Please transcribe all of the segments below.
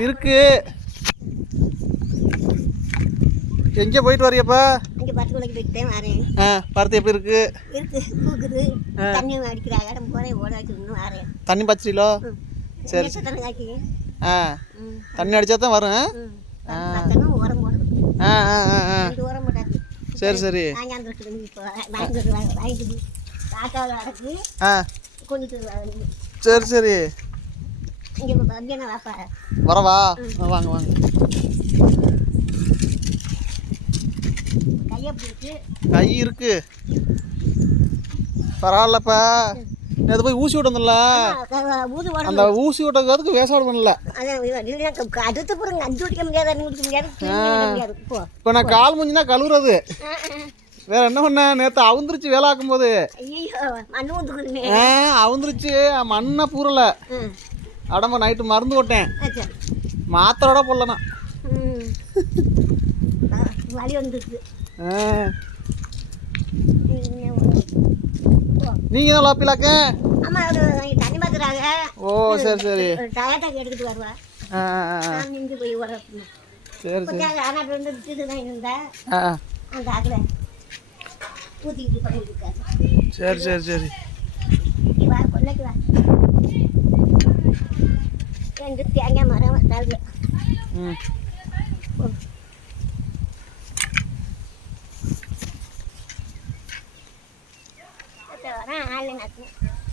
இருக்கு. எங்கே போயிட்டு வரியப்பா பத்து மணிக்கு போயிட்டேன் வரேன். ஆ பருத்தி எப்படி இருக்கு? இருக்கு பூக்குது. தண்ணி அடிக்கிறாங்க. நம்ம போகிறேன் ஓட வைக்கணும் வரேன். தண்ணி பச்சரிலோ சரி காக்கி ஆ. தண்ணி அடிச்சா தான் வரும். உரம் போடணும் ஆ ஆ ஆ உரம் போட்டாச்சு. சரி சரி வாங்கிட்டு வாங்கிட்டு ஆ. வருவாங்க சரி சரி. இங்கே வரவா? வாங்க வாங்க. கை இருக்கு? பரவாயில்லப்பா. நேற்று போய் ஊசி விட்டதில்ல ஊது அந்த ஊசி விட்டதுக்கு வேசாடு பண்ணல இப்போ நான் கால் முஞ்சினா கழுவுறது. வேற என்ன பண்ண? நேற்று அவுந்துருச்சு வேலை ஆக்கும்போது. ஐயோ மண்ணு ஊற்றுக்குதுமே ஆ அவுந்துருச்சு. மண்ணை பூரல. உடம்ப நைட்டு மருந்து போட்டேன். மாத்திரோட போடலண்ணா. வலி வந்துருக்கு ஆ. நீங்கள் தான் லாப்பிலாக்க? அம்மா தண்ணி ஓ சரி சரி. டயட்டாக்கு எடுத்துட்டு வருவா. நின்று போய் சரி சரி. வந்து விட்டுட்டு தான் ஆ. அந்த பண்ணிட்டு இருக்காரு. சரி சரி சரி. நீ வா கொல்லைக்கு வா. ரெண்டு தேங்காய் மரம் வரேன் ஆள் நட்டு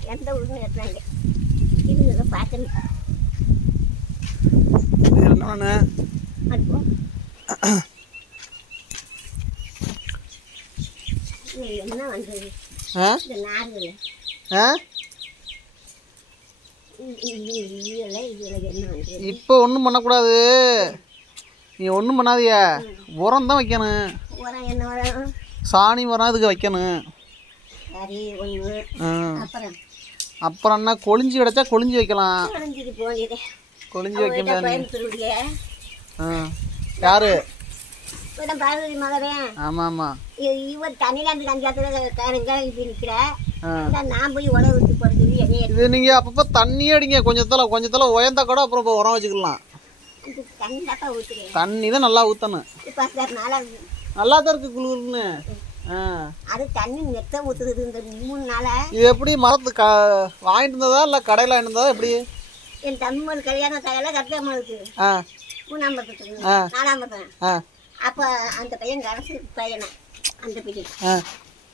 எந்த ஊருன்னு எடுத்தாங்க இருந்ததை பார்த்துன்னு என்ன பண்ண? அனுப்புவோம் இது என்ன வந்தது ஆ இந்த நார்கள் ஆ இதில் இதில் என்ன வந்தது இப்போ ஒன்றும் பண்ணக்கூடாது நீ ஒன்றும் பண்ணாதியா உரம் தான் வைக்கணும் சாணி உரம் அதுக்கு வைக்கணும் அப்புறம் என்ன கொழிஞ்சி கிடச்சா கொழிஞ்சி வைக்கலாம் கொழிஞ்சி வைக்க முடியாது யாரு இடம் பார்வதி மகன் ஆமாம் ஆமாம் இவர் தமிழ்நாட்டு கஞ்சாத்தில் காரங்க இப்படி நிற்கிற ஆ. நான் போய் உழவு விட்டு என்னைய இது நீங்கள் அப்பப்போ தண்ணி அடிங்க. கொஞ்சத்தில் கொஞ்சத்தில் உயர்ந்தா கூட அப்புறம் இப்போ உரம் வச்சுக்கலாம். தண்ணி தான் நல்லா நாளாக நல்லா தான் இருக்குது குளிர்னு அது தண்ணி நெத்த ஊற்றுறது இந்த மூணு இது எப்படி மரத்து க வாங்கிட்டு இருந்ததா இல்லை கடையில் வாங்கிட்டு இருந்ததா எப்படி? என் தம்பி கல்யாண தகையில் கட்டியம்மாவுக்கு ஆ. மூணாம் பக்கத்துக்கு. நாலாம் பக்கம் அப்போ அந்த பையன் கடைசி பையனை அந்த பையன்.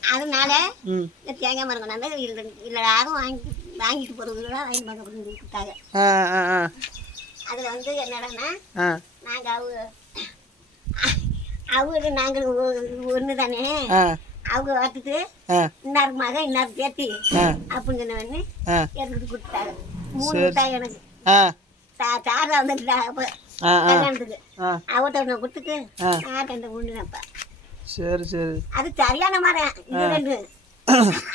அதனால இந்த தேங்காய் மரம் கொண்டாந்து இல்லை யாரும் வாங்கி வாங்கிட்டு போகிறவங்களா வாங்கி பார்க்க அப்படின்னு கொடுத்தாங்க. அதில் வந்து என்னடான்னா நாங்கள் அவங்க அவங்க நாங்கள் ஒன்று தானே அவங்க பார்த்துட்டு ஆ. இன்னார் மகன் இன்னார் பேத்தி அப்படின்னு சொன்னவொடனே ஆ. எடுத்துட்டு கொடுத்தாங்க. மூணு விட்டாங்க எனக்கு. ஆ. தா கல்யாணத்துக்கு. அவட்ட கொடுத்துட்டு. நான் ரெண்டு உண்டுனப்பா. சரி சரி. அது சரியான மரம் இது ரெண்டு.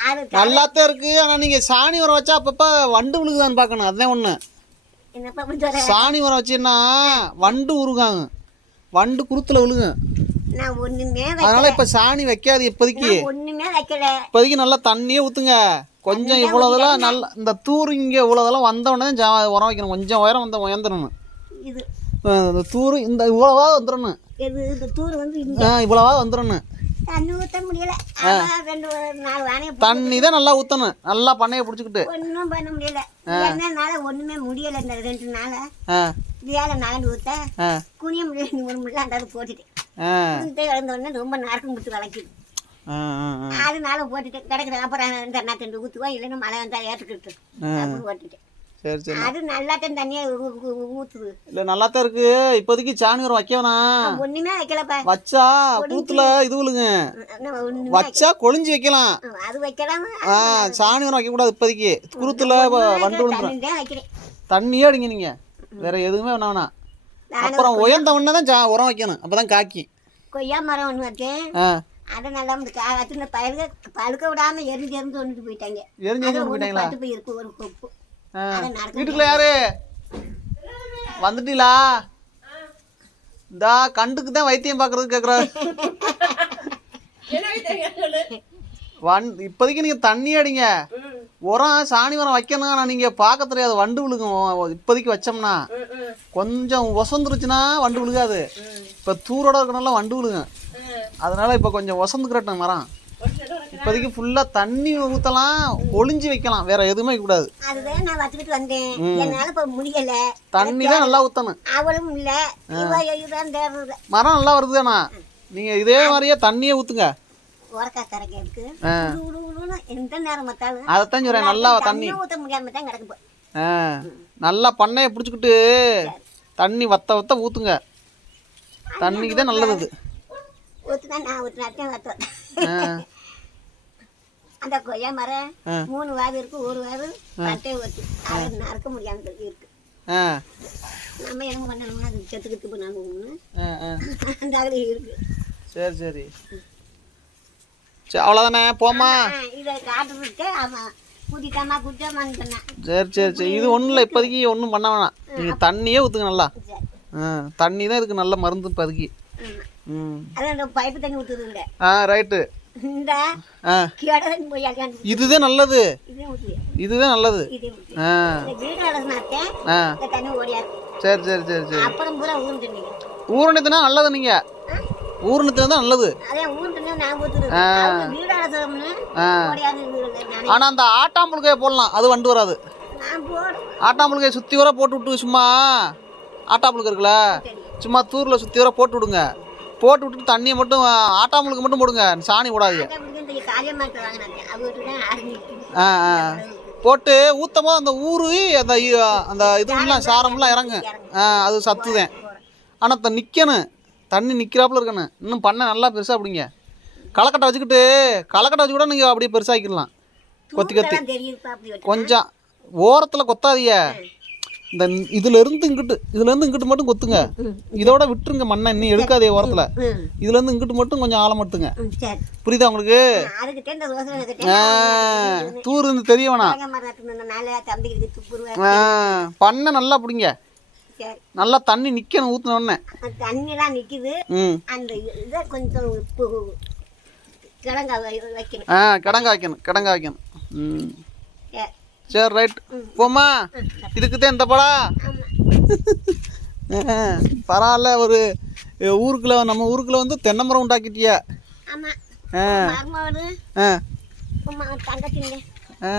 அது த- நல்லாத்தான் இருக்கு. ஆனால் நீங்கள் சாணி உரம் வச்சா அப்பப்போ வண்டு விழுகுதான்னு பார்க்கணும். அதுதான் சொல்ற? சாணி உரம் வச்சீங்கன்னா வண்டு உருகாங்க. வண்டு குருத்தில் விழுங்க அதனால இப்போ சாணி வைக்காது இப்போதைக்கு. இப்போதைக்கு நல்லா தண்ணியே ஊற்றுங்க கொஞ்சம் இவ்வளோதெல்லாம் நல்ல இந்த தூர் இங்கே இவ்வளோதெல்லாம் வந்த உடனே உரம் வைக்கணும். கொஞ்சம் உயரம் வந்த உயர்ந்துடணும். இந்த தூர் இந்த இவ்வளோவா வந்துடணும் இந்த தூர் வந்து ஆ இவ்வளோவா வந்துடணும் தண்ணி ஊற்ற முடியல. ரெண்டு நாலு வானையை தண்ணி தான் நல்லா ஊற்றணும் நல்லா பண்ணையை பிடிச்சிக்கிட்டு. ஒன்றும் பண்ண முடியல. என்னனால ஒன்றுமே முடியல. இந்த ரெண்டு நாளை. வேலை ஊற்ற ஆ. குனிய முடியல. ஒரு முடியல அந்த இழந்த உடனே ரொம்ப நரக்கம் கொடுத்து வளைக்குது. அதனால போட்டுட்டேன். கிடக்குறேன் அப்புறம் இந்த அண்ணா தண்டு ஊற்றுவோம் இல்லைன்னா மழை வந்தால் ஏற்றுக்கிட்டு அப்படின்னு போட்டுட்டேன். சரி சரி. அது நல்லாட்டம் தண்ணியாக ஊற்றுது இல்லை நல்லா தான் இருக்கு. இப்போதைக்கு சாணி உரம் வைக்க வேணாம். ஒன்றுமே வைக்கலப்பா. வச்சா குருத்துல இது விழுங்க. ஒண்ணுமே வச்சா கொழிஞ்சு வைக்கலாம். அது வைக்கலாமா? ஆ சாணி உரம் வைக்கக்கூடாது இப்போதைக்கு. குருத்துல வண்டு விழுந்துரும். தான் தண்ணியே அடிங்க நீங்க. வேற எதுவுமே வேணாம் வேணாம். அப்புறம் உயர்ந்த உடனே தான் உரம் வைக்கணும். அப்பதான் காக்கி. கொய்யா மரம் ஒன்று வச்சேன் அதை நல்லா இந்த கா வச்சுருந்த பயிர்க பழுக்க விடாம எரிஞ்சு எரிஞ்சு கொண்டுட்டு போயிட்டாங்க. எரிஞ்சு ஒன்று போயிட்டாங்களா? பட்டு போய் இருக்கு ஒரு கொப்பு. வீட்டுக்குள்ள யாரு? வந்துட்டீங்களா? இந்தா கண்டுக்கு தான் வைத்தியம் பார்க்கறதுக்கு கேட்குற வன் இப்போதைக்கு நீங்கள் தண்ணி அடிங்க. உரம் சாணி உரம் வைக்கணும் ஆனால் நீங்கள் பார்க்க தெரியாது. வண்டு விழுகும். இப்போதைக்கு வச்சோம்னா. கொஞ்சம் ஒசந்துருச்சுன்னா வண்டு விழுகாது. இப்போ தூரோட இருக்கனால வண்டு விழுங்க அதனால இப்போ கொஞ்சம் ஒசந்துக்கிறட்டும் மரம். இப்போதைக்கு ஃபுல்லாக தண்ணி ஊற்றலாம் ஒளிஞ்சு வைக்கலாம் வேற எதுவுமே வைக்கக்கூடாது அதுதான் நான் வச்சுக்கிட்டு வந்தேன். என்னால இப்ப முடியல. தண்ணி தான் நல்லா ஊற்றணும் அவளும் இல்ல. மரம் நல்லா வருதுதாண்ணா நீங்கள் இதே மாதிரியே தண்ணியே ஊற்றுங்க உரக்கா கரைக்க இருக்கு ஆ. உடு உடு உடுன்னு எந்த நேரம் பார்த்தாலும் அதைத்தான் சொல்கிறேன் நல்லா தண்ணி தான் கிடக்கு நல்லா பண்ணையை பிடிச்சிக்கிட்டு தண்ணி வத்த வத்த ஊற்றுங்க தண்ணிக்கு தான் நல்லது வத்தோம் ஆ. அந்த கொய்யா மரம். மூணு வாது இருக்கு ஒரு வாது பட்டை ஊத்து அதை நறுக்க முடியாம இருக்கு. நம்ம என்ன பண்ணணும்னா அது செத்துக்கிட்டு ஆ அந்த அதுல இருக்கு. சரி சரி. சரி அவ்வளோதானே போமா இதை காட்டுறதுக்கு கூட்டிட்டாமா குட்டாமான்னு சொன்னான் சரி சரி சரி. இது ஒன்றும் இல்லை இப்போதைக்கு ஒன்றும் பண்ண வேணாம். நீங்கள் தண்ணியே ஊற்றுங்க நல்லா. தண்ணி தான் இதுக்கு நல்ல மருந்து இப்போதைக்கு. ம். அதான் பைப்பு தண்ணி இல்லை ஆ ரைட்டு. இதுதான் நல்லது. இதுதான் நல்லது. சரி சரி சரி சரி. ஊரணத்துனா நல்லது நீங்கள் ஊரணத்துல தான் நல்லது. அதே ஊன் தண்ணி நான் ஊற்றுறது அவங்க வீடு அலசணும்னு ஆ. ஓடியாது நானே ஆனால் அந்த ஆட்டாம்புழுக்கையை போடலாம். அது வண்டு வராது. போடு. ஆட்டாம்புழுக்கையை சுற்றி வர போட்டு விட்டு சும்மா. ஆட்டாம்புழுக்கு இருக்குல்ல. சும்மா தூரில் சுற்றி வர போட்டு விடுங்க. போட்டு விட்டுட்டு தண்ணியை மட்டும் ஆட்டாம்புழுக்கு மட்டும் போடுங்க. சாணி தான் ஆரம்பிச்சு ஆ ஆ. போட்டு ஊற்றும் போது அந்த ஊரு அந்த அந்த இதுலாம் சாரம்லாம் ஆ அது சத்துதேன். ஆனால் த நிற்கணும் தண்ணி நிற்கிறாப்புல இருக்கணும். இன்னும் பண்ண நல்லா பெருசாக பிடிங்க. களக்கட்டை வச்சுக்கிட்டு களக்கட்டை வச்சு கூட நீங்கள் அப்படியே பெருசாக்கிடலாம். கொத்தி கொத்தி. கொஞ்சம் ஓரத்தில் கொத்தாதீங்க. இந்த இதுல இருந்து இங்கிட்டு இதுல இருந்து இங்கிட்டு மட்டும் கொத்துங்க. இதோட விட்டுருங்க மண்ணை இன்னும் எடுக்காதே ஓரத்தில். ம் இதுல இருந்து இங்கிட்டு மட்டும் கொஞ்சம் ஆழம் சரி. புரியுதா உங்களுக்கு? தூர் இருந்து தெரிய வேணாம். பண்ணை நல்லா பிடிங்க. நல்லா தண்ணி நிற்கணும் ஊற்றின உடனே தண்ணிலாம் நிக்குது. ம். அந்த இதை கொஞ்சம் வைக்கணும் ஆ கிடங்க வைக்கணும். கிடங்க வைக்கணும் ம். சரி ரைட் போமா இதுக்கு தான் இந்த படா. பரவாயில்ல ஒரு ஊருக்குள்ள நம்ம ஊருக்குள்ள வந்து தென்னை மரம் உண்டாக்கிட்டியா? ஆ. ஆ.